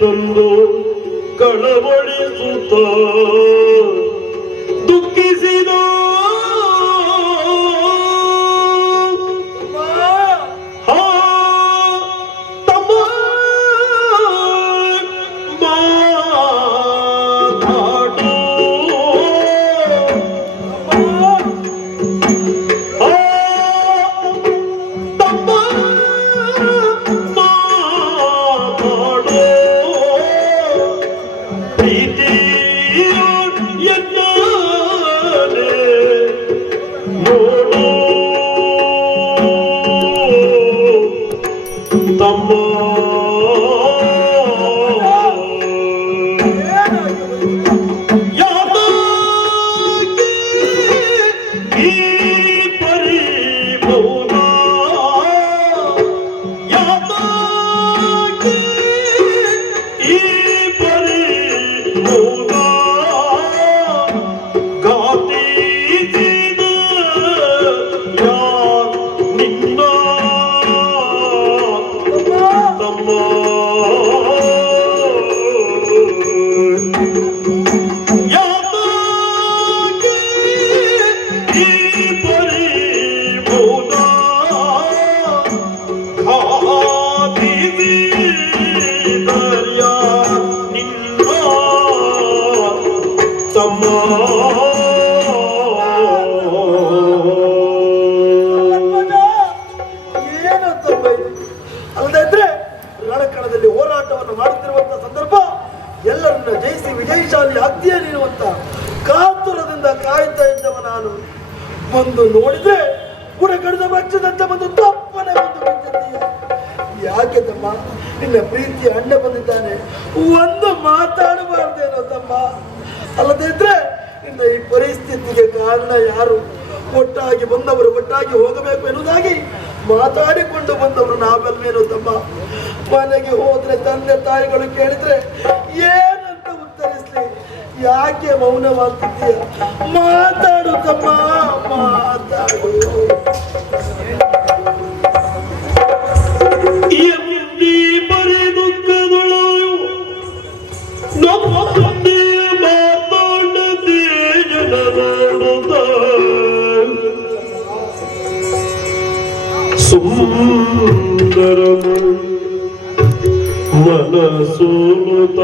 ತಂದು ಕಳವಳಿಸುತ್ತ ದುಃಖಿಸಿದ ಅಲ್ಲದಿದ್ರೆ ರಣಕಣದಲ್ಲಿ ಹೋರಾಟವನ್ನು ಮಾಡುತ್ತಿರುವಂತಹ ಸಂದರ್ಭ ಎಲ್ಲರನ್ನ ಜಯಿಸಿ ವಿಜಯಶಾಲಿ ಆಗ್ತೀಯ ನೀನುವಂತ ಕಾತುರದಿಂದ ಕಾಯ್ತಾ ಇದ್ದವ ನಾನು. ಬಂದು ನೋಡಿದ್ರೆ ಬುಡಗಡದ ಬಚ್ಚದಂತೆ ಬಂದು ತಪ್ಪನೆ ಬಂದು ಬಿಟ್ಟಿದ್ದೀಯ. ಯಾಕೆ ತಮ್ಮ, ನಿನ್ನ ಪ್ರೀತಿಯ ಅಣ್ಣ ಬಂದಿದ್ದಾನೆ, ಒಂದು ಮಾತಾಡಬಾರ್ದೇನೋ ತಮ್ಮ. ಅಲ್ಲದಿದ್ರೆ ನಿನ್ನ ಈ ಪರಿಸ್ಥಿತಿಗೆ ಕಾರಣ ಯಾರು? ಒಟ್ಟಾಗಿ ಬಂದವರು ಒಟ್ಟಾಗಿ ಹೋಗಬೇಕು ಎನ್ನುವುದಾಗಿ ಮಾತಾಡಿಕೊಂಡು ಬಂದವರು ನಾವೆಲ್ವೇನೋ ತಮ್ಮ. ಮನೆಗೆ ಹೋದ್ರೆ ತಂದೆ ತಾಯಿಗಳು ಕೇಳಿದ್ರೆ ಏನಂತ ಉತ್ತರಿಸ್ಲಿ? ಯಾಕೆ ಮೌನವಾಗ್ತಿದ್ದೀಯ? ಮಾತಾಡು ತಮ್ಮ, ಮಾತಾಡು. ಬರೀ ದುಃಖದೊಳಯು ನಮ್ಮೊಂದೇ ಮಾತಾಡದೆ ಜನನೋಡುತ್ತ ಸುಂದರನು ಮನಸೋಲುತ್ತ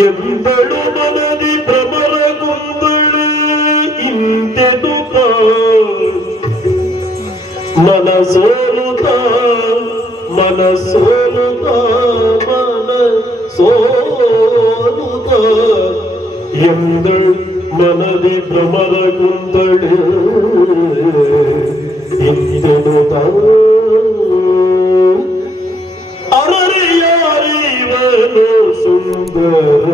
ಎಂದಳು ಮನದಿ ಭ್ರಮರಗೊಂದಳೆ ಇಂತೆದುಕ ಮನಸೋಲುತ್ತ ಮನಸೋಲುತ್ತ ಮನಸೋಲುತ್ತ ಎಂದಳು ಮನದಿ ಭ್ರಮರಗೊಂದಳೆ ಇಂತೆದುಕ ಅರರಿಯಾರಿವನು ಸುಂದರ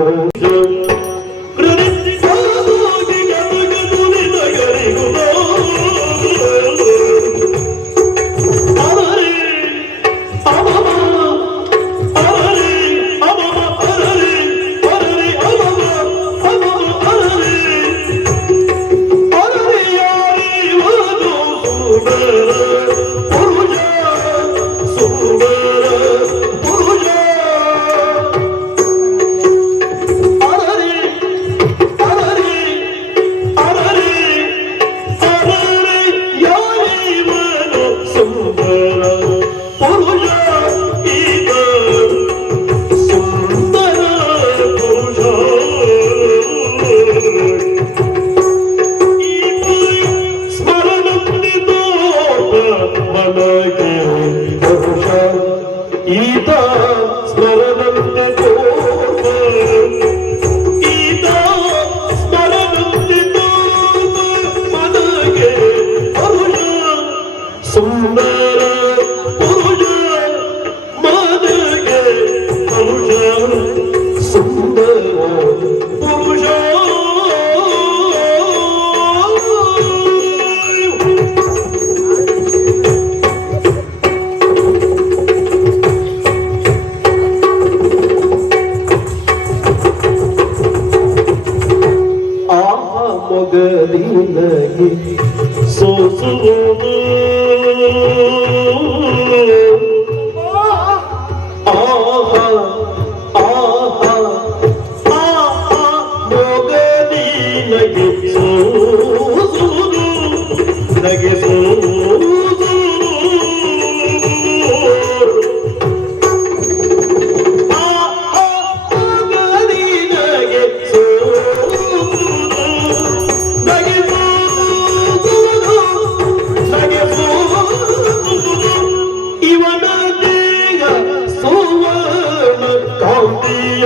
ಕಾಂತಿಯ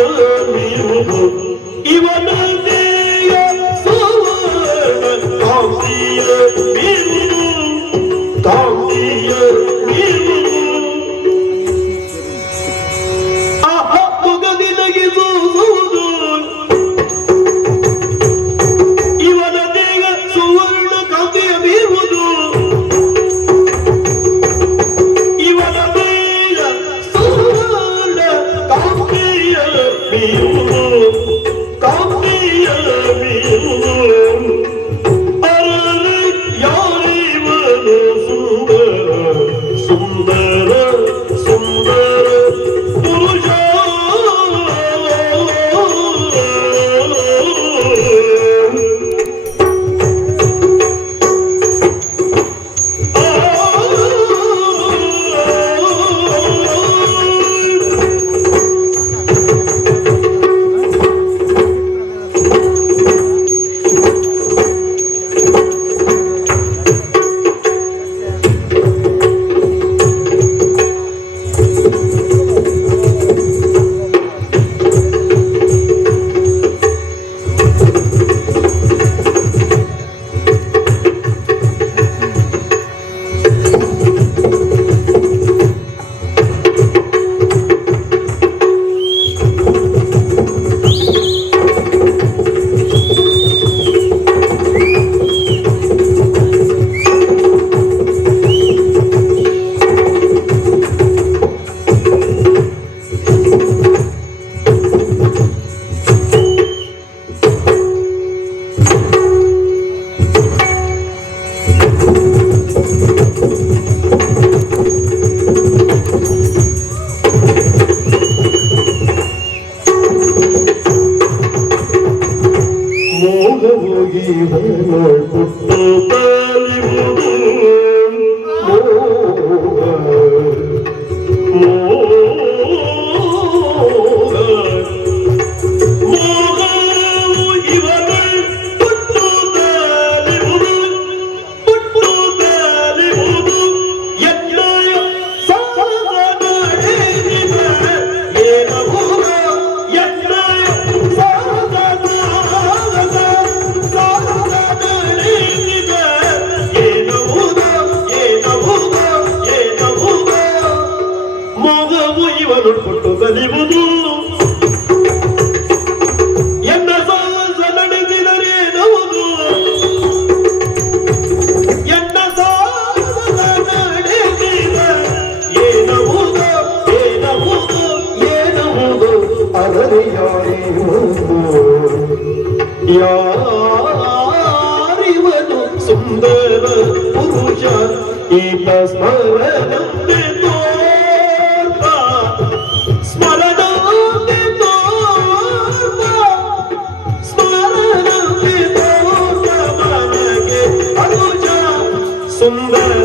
ಮೀರುವುದು ಇವನಂತೆಯ ಸುವರ್ಣ ಕಾಂತಿಯ ಮೀರುವುದು ಕಾಂತಿಯ ಮೀರುವುದು ಆಹಾ ಮುಗದಿನಗಿಸುವುದು ಇವನ ದೇಹ ಸುವರ್ಣ ಕಾಂತಿಯ ಮೀರುವುದು ಇವನ ದೇಹ ಸುವರ್ಣ ಕಾಂತಿಯ ಮೀರುವುದು ಕಾಂತಿಯ ಮೀರುವುದು ಅರಳಿ ಯಾರಿವನು ಸುಂದರ ಸುಂದರ ಸುಂದರ ಪುರುಷ ಬಲಿವುದು ಎನ್ನ ಸಾಹಸ ನಡೆಸಿದರೇನವುದು ಎನ್ನ ಸಾಹಸ ನಡೆಸಿದ ಏನವುದು ಏನವುದು ಏನವುದು ಅರರಿಯಾರಿವುದು ಯಾರಿವನು ಸುಂದರ ಪುರುಷ ಈತ ಸ್ಮರಣೆ ಸುಂದರ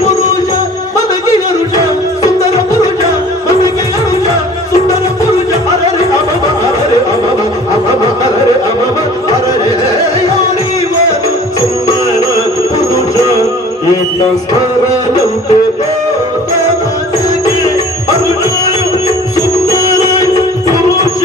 ಪುರುಷ ಮನಗೆ ಅರುಷ ಸುಂದರ ಪುರುಷ ಮನಗೆ ಅರುಷ ಸುಂದರ ಪುರುಷ ಅರರೆ ಅಮಮ ಅರರೆ ಅಮಮ ಅಮಮ ಅರರೆ ಅಮಮ ಅರರೆ ಯಾರಿವನು ಸುಂದರ ಪುರುಷ ಏತ ಸ್ಮರಣಂತೆ ಮನಗೆ ಅರುಷ ಸುಂದರ ಪುರುಷ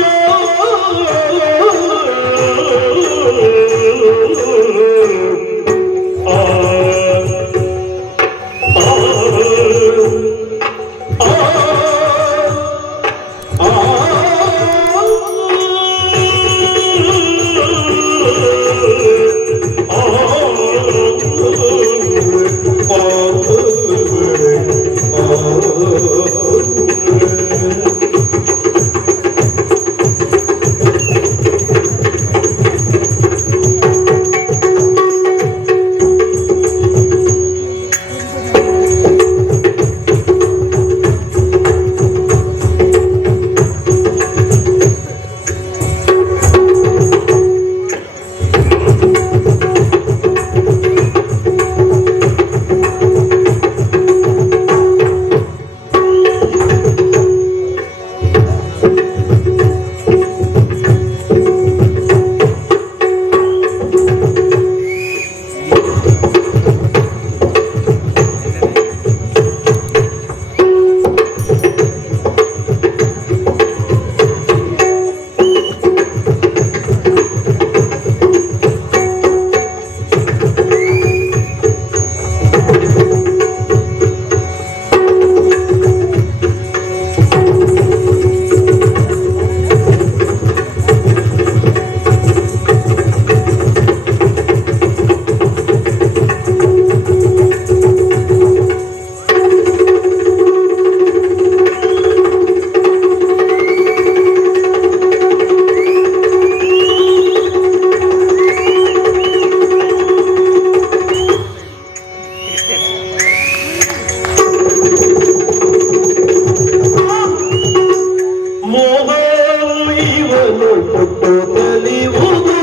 ಜೀವನು ಕೊಟ್ಟು ಕಲಿಯುವುದು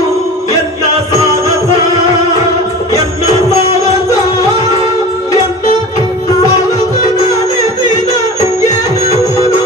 ಎನ್ನ ಸಾಹಸ ಎನ್ನ ಸಾಹಸ ಎನ್ನ ಸಾಹಸದ ನೆನಪಿನ ಎನ್ನುವುದು.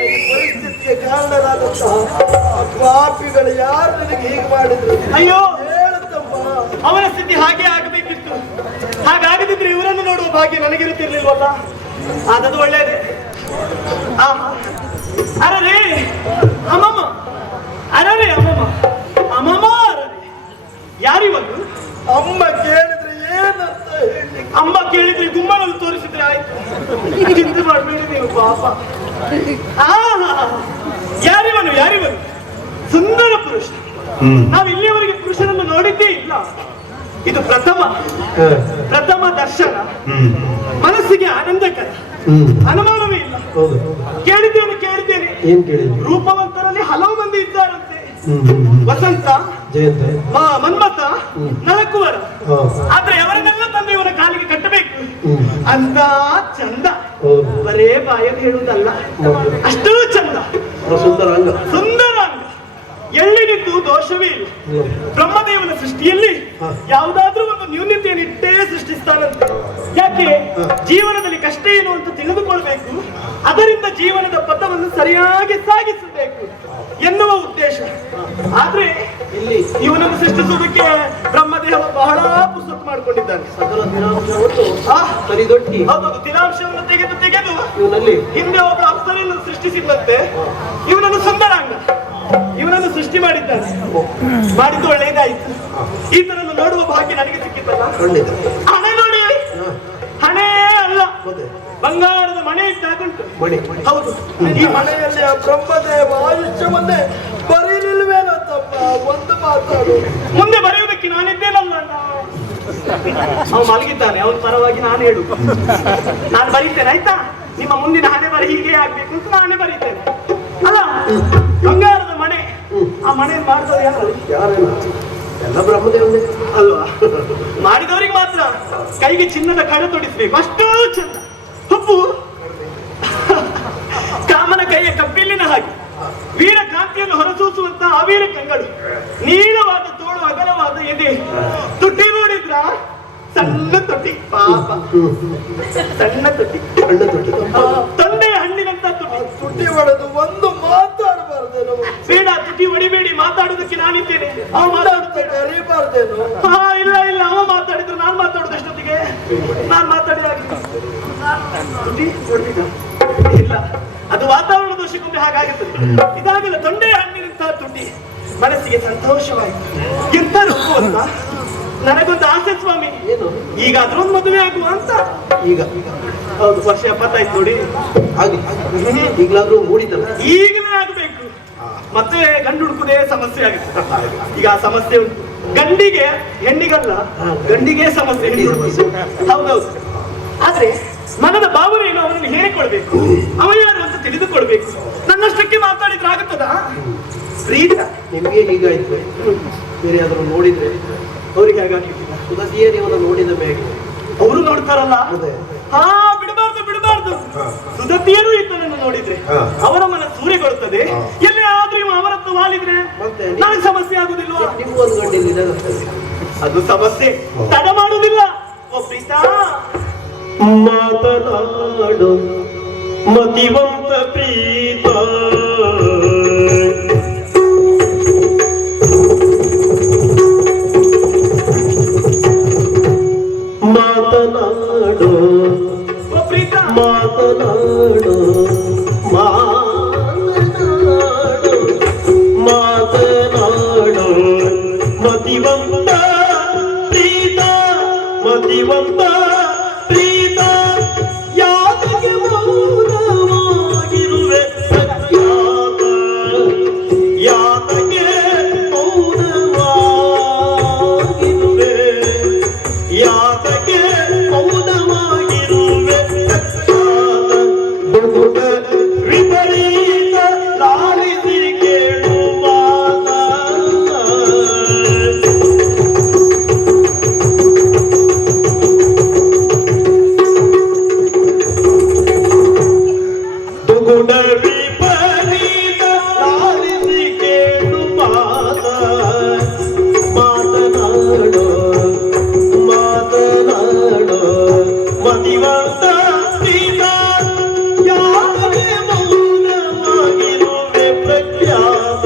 ಈ ಪರಿಸ್ಥಿತಿಗೆ ಕಾರಣರಾದಂತಹ ಪಾಪಿಗಳು ಯಾರು ನಿನಗೆ ಹೀಗೆ ಮಾಡಿದ್ರು? ಅಯ್ಯೋ ಹೇಳುತ್ತಮ್ಮ. ಅವನ ಸ್ಥಿತಿ ಹಾಗೆ ಆಗಬೇಕಿತ್ತು. ಹಾಗಾಗದಿದ್ರೆ ಇವರನ್ನು ನೋಡುವ ಭಾಗ್ಯ ನನಗಿರುತ್ತಿರ್ಲಿಲ್ವಲ್ಲ. ಆದದ್ದು ಒಳ್ಳೇದೆ. ಅರೇ ಅಮ್ಮಮ್ಮ, ಅರೇ ಅಮ್ಮಮ್ಮ, ಅಮ್ಮಮ್ಮ, ಅರೇ ಯಾರಿವನು? ಅಮ್ಮ ಕೇಳಿದ್ರೆ ಏನಂತ ಹೇಳಿ? ಅಮ್ಮ ಕೇಳಿದ್ರೆ ಗುಮ್ಮನನ್ನು ತೋರಿಸಿದ್ರೆ ಆಯ್ತು. ಚಿಂತೆ ಮಾಡಬೇಡಿ ನೀವು ಪಾಪ. ಯಾರಿವನು ಯಾರಿವನು? ಸುಂದರ ಪುರುಷ. ನಾವು ಇಲ್ಲಿಯವರೆಗೆ ಪುರುಷನನ್ನು ನೋಡಿದ್ದೇ ಇಲ್ಲ. ಇದು ಪ್ರಥಮ ದರ್ಶನ. ಮನಸ್ಸಿಗೆ ಆನಂದಕರ, ಅನುಮಾನವೇ ಇಲ್ಲ. ಕೇಳಿದ್ದೇನೆ ಏನ್ ಕೇಳಿದ್ರಿ? ರೂಪವಂತರಲ್ಲಿ ಹಲವು ಮಂದಿ ಇದ್ದಾರಂತೆ. ವಸಂತ, ಜಯಂತ, ಮನ್ಮಥ, ನಳಕುವರ. ಆದ್ರೆ ಅವರನ್ನೆಲ್ಲ ತಂದು ಇವರ ಕಾಲಿಗೆ ಕಟ್ಟಬೇಕು ಅಂತ ಚಂದ. ಬರೇ ಬಾಯಲ್ಲಿ ಹೇಳುವುದಲ್ಲ, ಅಷ್ಟೂ ಚಂದ. ಸುಂದರಾಂಗ, ಸುಂದರಾಂಗ. ಎಳ್ಳಿನಿದ್ದು ದೋಷವೇ ಇಲ್ಲ. ಬ್ರಹ್ಮದೇವನ ಸೃಷ್ಟಿಯಲ್ಲಿ ಯಾವುದಾದ್ರೂ ಒಂದು ನ್ಯೂನ್ಯತೆಯನ್ನು ಇಟ್ಟೇ ಸೃಷ್ಟಿಸ್ತಾನಂತೆ. ಯಾಕೆ? ಜೀವನದಲ್ಲಿ ಕಷ್ಟ ಏನು ಅಂತ ತಿಳಿದುಕೊಳ್ಬೇಕು, ಅದರಿಂದ ಜೀವನದ ಪಥವನ್ನು ಸರಿಯಾಗಿ ಸಾಗಿಸಬೇಕು ಎನ್ನುವ ಉದ್ದೇಶ. ಆದ್ರೆ ಇಲ್ಲಿ ಇವನನ್ನು ಸೃಷ್ಟಿಸುವುದಕ್ಕೆ ಬ್ರಹ್ಮದೇವ ಬಹಳ ಪುಸ್ತಕ ಮಾಡಿಕೊಂಡಿದ್ದಾನೆ. ಸಕಲ ದಿನಾಂಶವನ್ನು ಸರಿದೊಟ್ಟಿ ಹೌದು, ದಿನಾಂಶವನ್ನು ತೆಗೆದು ಇವನಲ್ಲಿ ಹಿಂದೆ ಒಬ್ಬ ಅಪ್ಸರೆಯನ್ನು ಸೃಷ್ಟಿಸಿದಂತೆ ಇವನನ್ನು ಸುಂದರಾಂಗ, ಇವನನ್ನು ಸೃಷ್ಟಿ ಮಾಡಿದ್ದಾನೆ. ಮಾಡಿದ್ದು ಒಳ್ಳೆಯದಾಯ್ತು. ಈತನನ್ನು ನೋಡುವ ಭಾಗ್ಯ ನನಗೆ ಸಿಕ್ಕಿದ್ದಲ್ಲ. ಹಣೆ ನೋಡಿ, ಹಣೆ ಅಲ್ಲ, ಬಂಗಾರದ ಮನೆ ಇದ್ದಾಗುಂಟು. ಹೌದು, ಈ ಮನೆಯಲ್ಲಿ ಆ ಬ್ರಹ್ಮದೇವ ಆಯುಷ್ಯವನ್ನೇ ಬರೀಲಿಲ್ವೇನೋ ತಮ್ಮ? ಒಂದು ಮಾತಾಡು. ಮುಂದೆ ಬರೆಯುವುದಕ್ಕೆ ನಾನಿದ್ದೇನಲ್ಲ. ಅವನು ಮಲಗಿದ್ದಾನೆ, ಅವನ ಪರವಾಗಿ ನಾನು ಹೇಳು. ನಾನು ಬರೀತೇನೆ ಆಯ್ತಾ? ನಿಮ್ಮ ಮುಂದಿನ ಹಣೆ ಬರ ಹೀಗೆ ಆಗ್ಬೇಕು ಅಂತ ನಾನೇ ಬರೀತೇನೆ. ಅಲ್ಲ, ಬಂಗಾರದ ಮನೆ, ಆ ಮನೆ ಮಾಡಿದವರು ಯಾರು? ಎಲ್ಲ ಬ್ರಹ್ಮದೇವನೇ ಅಲ್ವಾ? ಮಾಡಿದವರಿಗೆ ಮಾತ್ರ ಕೈಗೆ ಚಿನ್ನದ ಕಡ ತೊಡಿಸ್ಬೇಕು, ಅಷ್ಟೂ ಚಂದ. ಹುಬ್ಬು ಕಾಮನ ಕೈಯ ಕಬ್ಬಿಲ್ಲಿನ ಹಾಗೆ, ವೀರ ಕಾಂತಿಯನ್ನು ಹೊರಸೂಸುವಂತಹ ಅವೀರ ಕಂಗಳು, ನೀಳವಾದ ತೋಳು, ಅಗಲವಾದ ಎದೆ, ತುಟಿ ನೋಡಿದ್ರ ಸಣ್ಣ ತೊಟ್ಟಿ, ಪಾಪ ಸಣ್ಣ ತೊಟ್ಟಿ, ತೊಂಡೆಯ ಹಣ್ಣಿನಂತ ತುಟಿ. ತುಟಿ ಹೊಡೆದು ಒಂದು ಮಾತಾಡಬಾರ್ದೇನು? ಬೇಡ, ತುಟಿ ಹೊಡಿಬೇಡಿ, ಮಾತಾಡುವುದಕ್ಕೆ ನಾನಿದ್ದೇನೆ. ಅವ ಮಾತಾಡುತ್ತೆ, ಕರೀಬಾರ್ದೇನು? ಇಲ್ಲ ಇಲ್ಲ, ಅವ ಮಾತಾಡಿದ್ರು ನಾನು ಮಾತಾಡುದು ಎಷ್ಟೊತ್ತಿಗೆ? ನಾನು ಮಾತಾಡಿ ತುಟಿ ಹೊಡೆದಿದ್ದ ಇಲ್ಲ, ಅದು ವಾತಾವರಣ ದೋಷಕ್ಕೊಮ್ಮೆ ಹಾಗಾಗುತ್ತದೆ. ಇದಾಗಲ್ಲ, ತೊಂಡೆಯ ಹಣ್ಣಿನಂತಹ ತುಟಿ. ಮನಸ್ಸಿಗೆ ಸಂತೋಷವಾಯಿತು. ಎಂತ ರೂಪು ಅಂತ ನನಗೊಂದು ಆಸೆ ಸ್ವಾಮಿ. ಏನು? ಈಗಾದ್ರೂ ಒಂದು ಮದುವೆ ಆಗುವ ಅಂತ. ಈಗ ಹೌದು, ವರ್ಷ 70 ನೋಡಿ. ಹಾಗೆ ಈಗಲಾದ್ರೂ ಮೂಡಿದಲ್ಲ, ಈಗಲೇ ಆಗಬೇಕು. ಮತ್ತೆ ಗಂಡು ಹುಡುಕುದೇ ಸಮಸ್ಯೆ ಆಗುತ್ತೆ. ಈಗ ಆ ಸಮಸ್ಯೆ ಉಂಟು. ಗಂಡಿಗೆ, ಹೆಣ್ಣಿಗಲ್ಲ, ಗಂಡಿಗೆ ಸಮಸ್ಯೆ. ಹೌದೌದು. ಆದ್ರೆ ಮನದ ಭಾವನೆಯನ್ನು ಅವನಿಗೆ ಹೇಳಿಕೊಳ್ಬೇಕು. ಅವ ಯಾರು ಅಂತ ತಿಳಿದುಕೊಳ್ಬೇಕು. ನನ್ನಷ್ಟಕ್ಕೆ ಮಾತಾಡಿದ್ರೆ ಆಗುತ್ತದ? ಪ್ರೀತ ನಿಮ್ಗೆ ಹೀಗಾಯ್ತು. ಬೇರೆ ಯಾವ್ದಾದ್ರು ನೋಡಿದ್ರೆ ಅವ್ರಿಗೆ ಹೇಗಾಗ್ಲಿಕ್ಕಿಲ್ಲ. ಸುದತಿಯೇ ನೀವು ನೋಡಿದ ಮೇಲೆ ಅವರು ನೋಡ್ತಾರಲ್ಲ. ಅದೇ. ಹಾ, ಬಿಡಬಾರ್ದು. ಸುದತಿಯರು ಇದ್ದನನ್ನು ನೋಡಿದ್ರೆ ಅವರ ಮನ ಸೂರೆಗೊಳ್ಳುತ್ತದೆ. ಎಲ್ಲಿ ಆದ್ರೂ ಇವ ಅವರದ್ದು ವಾಲಿದ್ರೆ ಮತ್ತೆ ನನಗೆ ಸಮಸ್ಯೆ ಆಗುದಿಲ್ವಾ? ನೀವು ಒಂದು ಗಂಡಿನ ಅದು ಸಮಸ್ಯೆ ತಡ ಮಾಡುವುದಿಲ್ಲ. ಓ ಪ್ರೀತ, ಮಾತನಾಡು ಮತಿವಂತ ಪ್ರೀತ, ಮಾತನಾಡು ಓ ಪ್ರೀತ, ಮಾತನಾಡು ಮಾತನಾಡು ವಿಪರೀತ ಲಾಲಿಸಿ ಕೇಳು ಮಾತನಾಡೋ ಮತಿವಂತ ಯಾಕೆ ಮೌನವಾಗಿರುವೆ ಪ್ರಖ್ಯಾತ.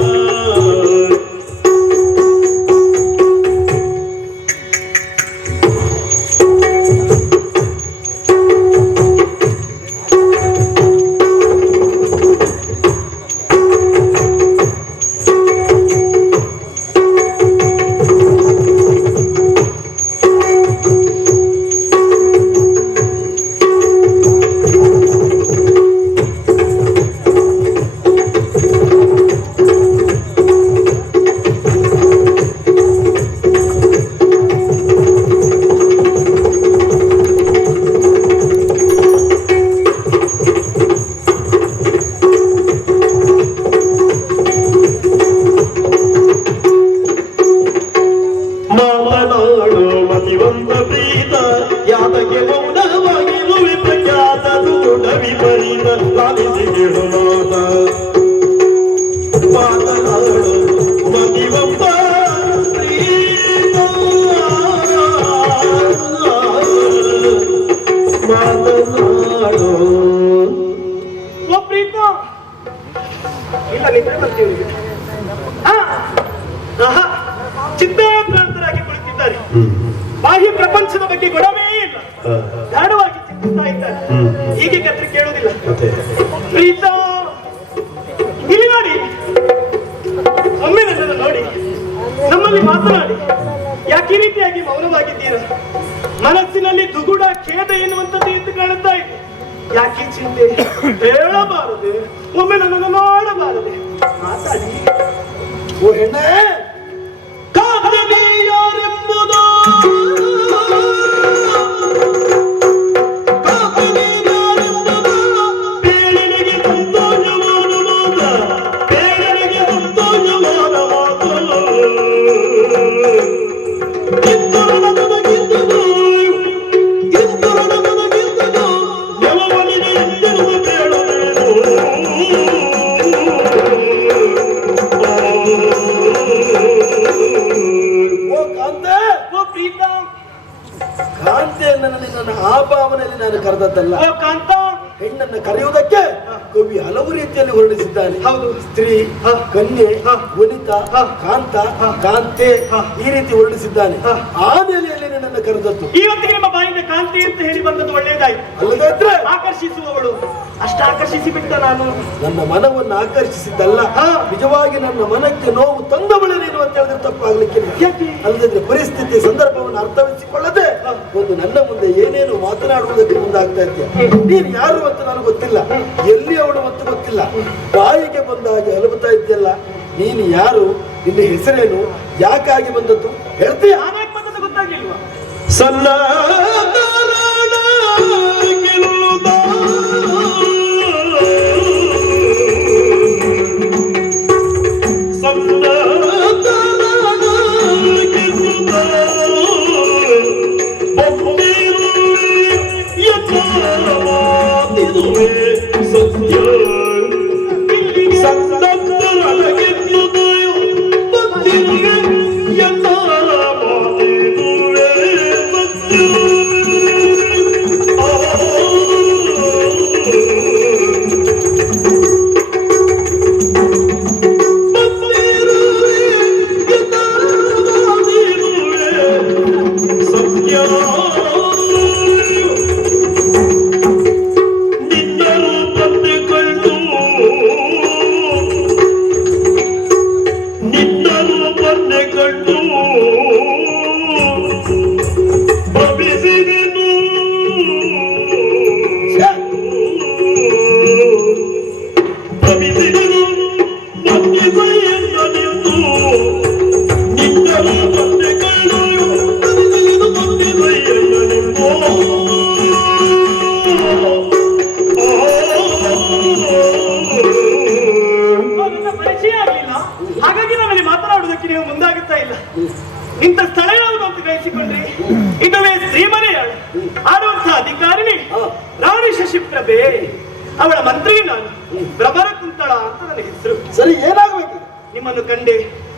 ಮತಿವಂತ ಪ್ರೀತ ಯಾತಕ್ಕೆ ಮೌನವಾಗಿರುವೆ ಪ್ರಖ್ಯಾತ ದೂಡ ವಿಪರೀತ ಲಾಲಿಸಿ ಕೇಳು ಮಾತನಾಡು ಮತಿವಂತ ಪ್ರೀತ ಮಾತನಾಡು. ಓ ಪ್ರೀತ ಇಲ್ಲ ನಿದ್ರೆ ಬರ್ತೀವಿ. ಚಿತ್ತಾಕ್ರಾಂತರಾಗಿ ಕುಳಿತಿದ್ದಾರೆ. ಬಾಹ್ಯ ಪ್ರಪಂಚದ ಬಗ್ಗೆ ಗೊಡವೇ ಇಲ್ಲ, ಗಾಢವಾಗಿ ಚಿಂತಿಸ್ತಾ ಇದ್ದಾರೆ. ಹೀಗೆ ಕತ್ರಿ ಕೇಳುವುದಿಲ್ಲ. ಪ್ರೀತ ಇಲ್ಲಿ ನೋಡಿ, ಒಮ್ಮೆ ನನ್ನನ್ನು ನೋಡಿ, ನಮ್ಮಲ್ಲಿ ಮಾತನಾಡಿ. ಯಾಕೆ ಈ ರೀತಿಯಾಗಿ ಮೌನವಾಗಿದ್ದೀರಾ? ಮನಸ್ಸಿನಲ್ಲಿ ದುಗುಡ ಖೇದ ಎನ್ನುವಂಥದ್ದು ಎದ್ದು ಕಾಣುತ್ತಾ ಇದೆ. ಯಾಕೆ ಚಿಂತೆ? ಹೇಳಬಾರದೆ, ಒಮ್ಮೆ ನನ್ನನ್ನು ನೋಡಬಾರದೆ, ಮಾತಾಡಿ. ಓ ಹೆಣ್ಣೆ, ಯಾರೆಂಬುದು ಬೇಡನಿಗೆ ಸಂತೋಷವಾದ ಮಾತು, ಬೇಡನಿಗೆ ಸಂತೋಷವಾದ ಮಾತು. ಕಿತ್ತರನಗಿದ್ದದು ನೆಲವಲಿಗೆ ಎಂದಿರುವ ಬೇಡವೇನು. ಕಾಂತೆ ನನ್ನ ಆ ಭಾವನೆಯಲ್ಲಿ ನಾನು ಕರೆದದ್ದಲ್ಲ. ಓ ಕಾಂತ, ಹೆಣ್ಣನ್ನು ಕರೆಯುವುದಕ್ಕೆ ಕವಿ ಹಲವು ರೀತಿಯಲ್ಲಿ ವರ್ಣಿಸಿದ್ದಾನೆ. ಹೌದು. ಸ್ತ್ರೀ, ಕನ್ಯೆ, ವನಿತಾ, ಕಾಂತ, ಕಾಂತೆ ಈ ರೀತಿ ವರ್ಣಿಸಿದ್ದಾನೆ. ಆ ನೆಲೆಯಲ್ಲಿ ನನ್ನನ್ನು ಕರೆದದ್ದು. ಇವತ್ತಿಗೆ ನಿಮ್ಮ ಬಾಯಿಂದ ಕಾಂತಿ ಅಂತ ಹೇಳಿ ಬಂದದ್ದು ಒಳ್ಳೆಯದಾಯ್ತು. ಅಲ್ಲದಾದ್ರೆ ಆಕರ್ಷಿಸುವವಳು ಅಷ್ಟು ಆಕರ್ಷಿಸಿ ಬಿಟ್ಟ ನಾನು. ನನ್ನ ಮನವನ್ನು ಆಕರ್ಷಿಸಿದ್ದಲ್ಲ, ನಿಜವಾಗಿ ನನ್ನ ಮನಕ್ಕೆ ನೋವು ತಂದವಳೆ ನೀನು ಅಂತ ಹೇಳಿದ್ರೆ ತಪ್ಪಾಗ್ಲಿಕ್ಕಿಲ್ಲ. ಅಲ್ಲದಿದ್ರೆ ಪರಿಸ್ಥಿತಿ ಸಂದರ್ಭವನ್ನು ಅರ್ಥವಿಸಿಕೊಳ್ಳದೆ ಒಂದು ನನ್ನ ಮುಂದೆ ಏನೇನು ಮಾತನಾಡುವುದಕ್ಕೆ ಮುಂದಾಗ್ತಾ ಇದ್ದೆ. ನೀನು ಯಾರು ಅಂತ ನನಗೆ ಗೊತ್ತಿಲ್ಲ, ಎಲ್ಲಿ ಅವಳು ಅಂತ ಗೊತ್ತಿಲ್ಲ. ಬಾಯಿಗೆ ಬಂದ ಹಾಗೆ ಹಲಬುತ್ತಾ ಇದ್ದೆಲ್ಲ. ನೀನು ಯಾರು, ನಿನ್ನ ಹೆಸರೇನು, ಯಾಕಾಗಿ ಬಂದದ್ದು ಹೇಳ್ತೀಯ? ನಾನೇ ಬಂದದ್ದು ಗೊತ್ತಾಗಿಲ್ವಾ? ಸಣ್ಣ ಇಂಥ ಸ್ಥಳ ಯಾವುದು ಅಂತ ಗ್ರಹಿಸಿಕೊಂಡ್ರಿ? ಇದುವೇ ಶ್ರೀಮನೆಯಾಳು ಆಡುವಂತಹ ಅಧಿಕಾರಿನಿ ರಾಣಿ ಶಶಿಪ್ರಭೆ. ಅವಳ ಮಂತ್ರಿ ನಾನು. ಭ್ರಮರ ಕುಂತಳ ಅಂತ ನನ್ನ ಹೆಸರು. ಸರಿ, ಏನಾಗ್ಬೇಕು? ನಿಮ್ಮನ್ನು ಕಂಡೆ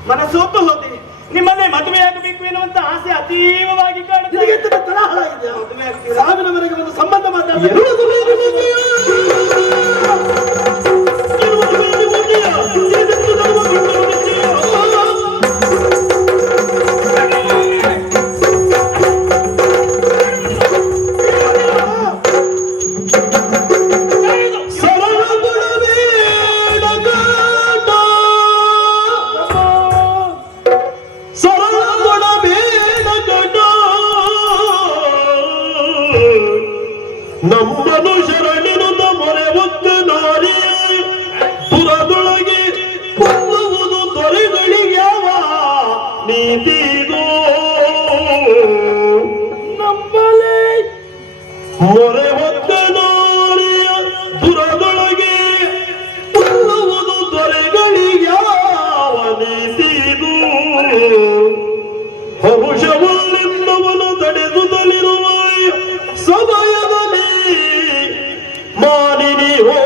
ಮನಸೋತು ಹೋದೆ. ನಿಮ್ಮನ್ನೇ ಮದುವೆಯಾಗಬೇಕು ಎನ್ನುವಂತ ಆಸೆ ಅತೀವವಾಗಿ ಕಾಡುತ್ತೆ. ನಿನಗೆ ಎಂತದ ತಳಹಳ ಇದೆಯಾ? ಮದುವೆ ಆಗ್ತೀರಾ? ಸಾವಿನವರೆಗೆ ಒಂದು ಸಂಬಂಧ ಮಾತಾಡ್ತಾರೆ. ನಮ್ಮನು ಶರಣಿರುತ್ತ ಮೊರೆ ಒತ್ತು ನಾರಿ ಪುರದೊಳಗೆ ಕೊಲ್ಲುವುದು ದೊರೆಗಳಿಗ್ಯಾವ ನೀತಿದು ನಂಬಲೇ ಮೊರೆ ಒತ್ತ ನಾರಿಯ ಪುರದೊಳಗೆ ಕೊಲ್ಲುವುದು ದೊರೆಗಳಿಗ್ಯಾವ ನೀತಿದು ಹರುಷವನ್ನೆಲ್ಲವನು ತಡೆದುದಲಿರುವ ಸಮಯದಲ್ಲಿ ಮಾನಿನಿ ಹೋ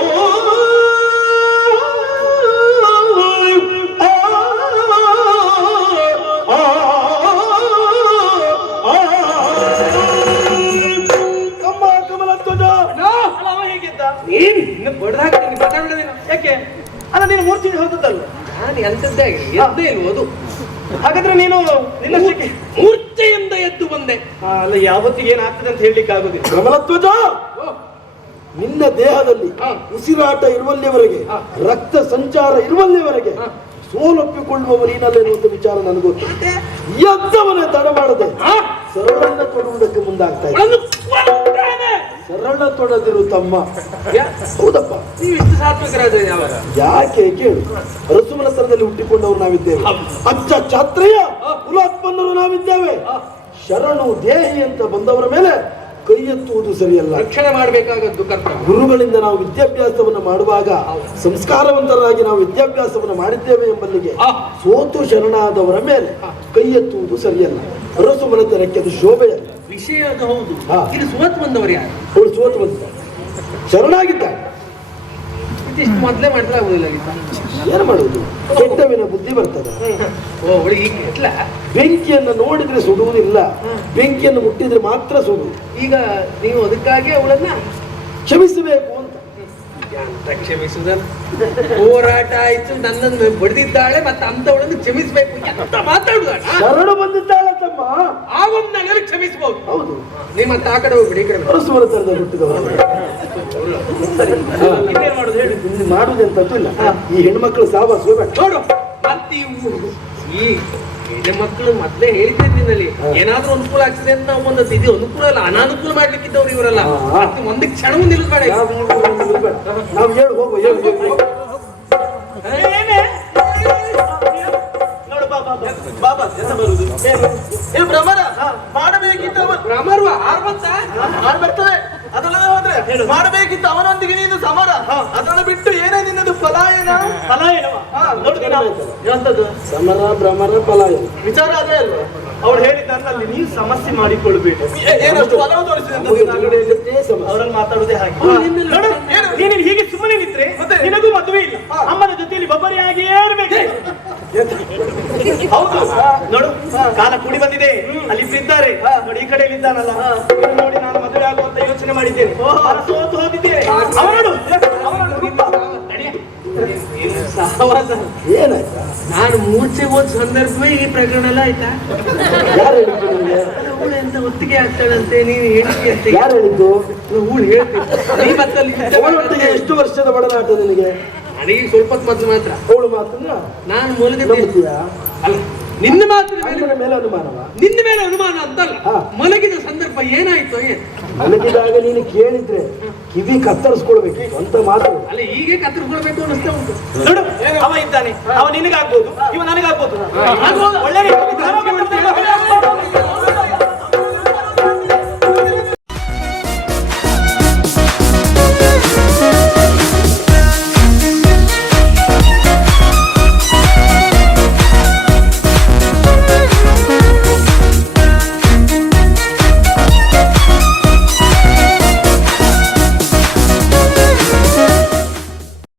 ಅಮ್ಮ ಕಮಲಧ್ವಜ, ಅಲ್ಲ, ಅವ ಹೇಗಿದ್ದ? ಇನ್ನು ಬಡ್ದಾಗ ಮಾತಾಡೋದೇನು? ಯಾಕೆ? ಅಲ್ಲ, ನೀನು ಮೂರ್ತಿಗೆ ಹೋದದ್ದಲ್ಲ. ನಾನು ಎಂತದ್ದೇ ಆಗಿಲ್ಲ, ಎದ್ದೇ ಇಲ್ವದು. ಹಾಗಾದ್ರೆ ನೀನು ನಿನ್ನಷ್ಟಕ್ಕೆ ಮೂರ್ಛೆಯಿಂದ ಎದ್ದು ಬಂದೆ. ಅಲ್ಲ, ಯಾವತ್ತಿಗೆ ಏನಾಗ್ತದೆ ಅಂತ ಹೇಳಲಿಕ್ಕೆ ಆಗುದಿಲ್ಲ. ಕಮಲಧ್ವಜ, ನಿನ್ನ ದೇಹದಲ್ಲಿ ಉಸಿರಾಟ ಇರುವಲ್ಲಿವರೆಗೆ, ರಕ್ತ ಸಂಚಾರ ಇರುವಲ್ಲಿವರೆಗೆ ಸೋಲೊಪ್ಪಿಕೊಳ್ಳುವವ ನೀನಲ್ಲೇನು ಒಂದು ವಿಚಾರ ನನಗೊತ್ತು. ಎದ್ದವನೇ ತಡ ಮಾಡದೆ ಸರಳನ್ನ ತೊಡುವುದಕ್ಕೆ ಮುಂದಾಗ್ತಾ ಇದ್ದ. ಸರಳ ತೊಡದಿರು ತಮ್ಮ. ಹೌದಪ್ಪ, ನೀವು ಇಷ್ಟು ಸಾತ್ವಿಕರಾದ್ರೆ ಯಾವಾಗ? ಯಾಕೆ ಕೇಳು. ರಸುಮನಸರದಲ್ಲಿ ಹುಟ್ಟಿಕೊಂಡವರು ನಾವಿದ್ದೇವೆ. ಅಚ್ಚ ಛಾತ್ರೆಯ ಕುಲಾತ್ಮಂದರು ನಾವಿದ್ದೇವೆ. ಶರಣು ದೇಹಿ ಅಂತ ಬಂದವರ ಮೇಲೆ ಕೈ ಎತ್ತುವುದು ಸರಿಯಲ್ಲ. ರಕ್ಷಣೆ ಮಾಡಬೇಕಾಗದ್ದು ಕರ್ತವ್ಯ. ಗುರುಗಳಿಂದ ನಾವು ವಿದ್ಯಾಭ್ಯಾಸವನ್ನು ಮಾಡುವಾಗ ಸಂಸ್ಕಾರವಂತರಾಗಿ ನಾವು ವಿದ್ಯಾಭ್ಯಾಸವನ್ನು ಮಾಡಿದ್ದೇವೆ ಎಂಬಲ್ಲಿಗೆ ಸೋತು ಶರಣಾದವರ ಮೇಲೆ ಕೈ ಎತ್ತುವುದು ಸರಿಯಲ್ಲ. ರಸುಮನತನಕ್ಕೆ ಅದು ಶೋಭೆಯಲ್ಲ. ವಿಷಯ ಅದು ಹೌದು. ಹಾ. ಇದು ಸೋತ್ ಬಂದವರು ಯಾರು? ಅವಳು ಸೋತು ಬಂದಿದ್ದ, ಶರಣಾಗಿದ್ದ. ಇದಿಷ್ಟು ಮೊದಲೇ ಮಾಡಿದ್ರೆ ಆಗುದಿಲ್ಲ. ಏನು ಮಾಡುವುದು? ಕೆಟ್ಟವಿನ ಬುದ್ಧಿ ಬರ್ತದ. ಓ, ಅವಳಿಗೆ ಈಗ ಎಟ್ಲ? ಬೆಂಕಿಯನ್ನು ನೋಡಿದ್ರೆ ಸುಡುವುದಿಲ್ಲ, ಬೆಂಕಿಯನ್ನು ಮುಟ್ಟಿದ್ರೆ ಮಾತ್ರ ಸುಡುವುದು. ಈಗ ನೀವು ಅದಕ್ಕಾಗಿ ಅವಳನ್ನ ಕ್ಷಮಿಸಬೇಕು ಅಂತ. ಅಂತ ಕ್ಷಮಿಸುದಲ್ಲ. ಹೋರಾಟ ಆಯ್ತು, ನನ್ನನ್ನು ಬಡಿದಿದ್ದಾಳೆ, ಮತ್ತೆ ಅಂತವಳನ್ನು ಕ್ಷಮಿಸ್ಬೇಕು ಅಂತ ಮಾತಾಡುದ? ಶರಣು ಬಂದಿದ್ದಾಳೆ ತಮ್ಮ. ಆಗೊಂದು ನಗಲು ಕ್ಷಮಿಸಬಹುದು. ಹೌದು, ನಿಮ್ಮ ಆ ಕಡೆ ಹೋಗ್ಬಿಡಿ, ಈ ಕಡೆ ಬನ್ನಿ. ಅರಸುಮನತನದಲ್ಲಿ ಹುಟ್ಟಿದವರು. ಇನ್ನೇನ್ ಮಾಡುದು ಹೇಳಿ? ಇನ್ನು ಮಾಡುವುದಂತದ್ದು ಇಲ್ಲ. ಈ ಹೆಣ್ಮಕ್ಳು ಸಾವಾಸ ಬೇಡ. ನೋಡು, ಮತ್ತೆ ಇವು ಈ ಹೆಣ್ಣು ಮಕ್ಕಳು ಮೊದ್ಲೇ ಹೇಳಿದ್ದೆ ನಿನ್ನಲ್ಲಿ, ಏನಾದ್ರೂ ಅನುಕೂಲ ಆಗ್ತದೆ ಅಂತ ನಾವು ಒಂದು ಇದು ಅನುಕೂಲ ಅಲ್ಲ, ಅನಾನುಕೂಲ ಮಾಡ್ಲಿಕ್ಕಿದ್ದವ್ರು ಇವರೆಲ್ಲ. ಮತ್ತೆ ಒಂದು ಕ್ಷಣವೂ ನಿಲ್ಬೇಡ. ನಾವು ಹೇಳು ಹೋಗುವ, ಹೇಳು ಹೋಗುವ. ಏನೇ? ನೋಡು ಬಾಬಾ, ಬಾಬಾ ಎಂತ ಬರುದು? ಏನು ಭ್ರಮರ ಮಾಡಬೇಕಿತ್ತು ಭ್ರಮರು ಆರ್ವಂತ ಬರ್ತದೆ. ಅದಲ್ಲದೆ ಹೋದ್ರೆ ಮಾಡಬೇಕಿತ್ತು ಅವನೊಂದಿಗೆ ನೀನು ಸಮರ. ಅದನ್ನು ಬಿಟ್ಟು ಏನೇ ನಿನ್ನದು ಪಲಾಯನ. ಪಲಾಯನವ ಎಂತದ್ದು? ಸಮರ ಭ್ರಮರ ಪಲಾಯನ ವಿಚಾರ ಅದೇ ಅಲ್ವಾ? ಅವ್ರು ಹೇಳಿದ್ದನ್ನಲ್ಲಿ ನೀವು ಸಮಸ್ಯೆ ಮಾಡಿಕೊಳ್ಬೇಕು. ಏನಷ್ಟು ಒಲವು ತೋರಿಸಿದೆ ಅವರನ್ನು ಮಾತಾಡುದೇ ಹಾಗೆ. ನೋಡು, ನೀನು ಹೀಗೆ ಸುಮ್ಮನೆ ನಿಂತ್ರೆ ನಿನಗೂ ಮದುವೆ ಇಲ್ಲ, ಅಮ್ಮನ ಜೊತೆಯಲ್ಲಿ ಬಬ್ಬರಿಯಾಗಿಯೇ ಇರ್ಬೇಕು. ಹೌದು, ನೋಡು, ಕಾಲ ಕೂಡಿ ಬಂದಿದೆ. ಅಲ್ಲಿ ಇದ್ದಾರೆ ನೋಡಿ, ಈ ಕಡೆಯಲ್ಲಿ ಇದ್ದಾನಲ್ಲ, ಇವ್ನು ನೋಡಿ ನಾನು ಮದುವೆ ಆಗುವಂತ ಯೋಚನೆ ಮಾಡಿದ್ದೇನೆ. ಸೋತು ಹೋಗಿದ್ದೇನೆ. ಅವನು ಸಹವಾಸ. ಏನಾಯ್ತಾ? ನಾನು ಮೂರ್ಛೆ ಹೋದ ಸಂದರ್ಭವೇ ಈ ಪ್ರಕರಣ ಎಲ್ಲ ಆಯ್ತಾ? ಯಾರು ಹೇಳಿದ್ದು ನಿಮಗೆ? ಅವಳು ಎಂತ ಒತ್ತಿಗೆ ಆಗ್ತಾಳಂತೆ, ನೀನು ಹೇಳಿಕೆ ಅಂತ ಯಾರು ಹೇಳಿದ್ದು? ಅವಳು ಹೇಳ್ತೀನಿ. ನೀ ಮತ್ತಲ್ಲಿ ಅವಳೊಟ್ಟಿಗೆ ಎಷ್ಟು ವರ್ಷದ ಒಡನಾಟ ನಿನಗೆ? ನನಗೆ ಸ್ವಲ್ಪ ಹೊತ್ತು ಮೊದಲು ಮಾತ್ರ. ಅವಳು ಮಾತನ್ನ ನಾನು ಮೂಲದ ನಂಬುತ್ತೀಯಾ? ಅಲ್ಲ, ನಿನ್ನ ಮಾತಿನ ಮೇಲೆ ಅಣ್ಣನ ಮೇಲೆ ಅನುಮಾನವ? ನಿನ್ನ ಮೇಲೆ ಅನುಮಾನ ಅಂತಲ್ಲ, ಹಾ. ಮಲಗಿದ ಸಂದರ್ಭ ಏನಾಯ್ತು ಏನು? ಮಲಗಿದಾಗ ನೀನು ಕೇಳಿದ್ರೆ ಕಿವಿ ಕತ್ತರಿಸ್ಕೊಳ್ಬೇಕು ಅಂತ ಮಾತು. ಅಲ್ಲ, ಹೀಗೆ ಕತ್ತರಿಸ್ಕೊಳ್ಬೇಕು ಅನ್ನಿಸ್ತಾ ಉಂಟು. ನೋಡು, ಅವ ಇದ್ದಾನೆ, ಅವ ನಿನಗಾಗ್ಬೋದು, ಇವ ನನಗಾಗ್ಬೋದು. ಒಳ್ಳೆ ರೀತಿಯಲ್ಲಿ ಧರ್ಮ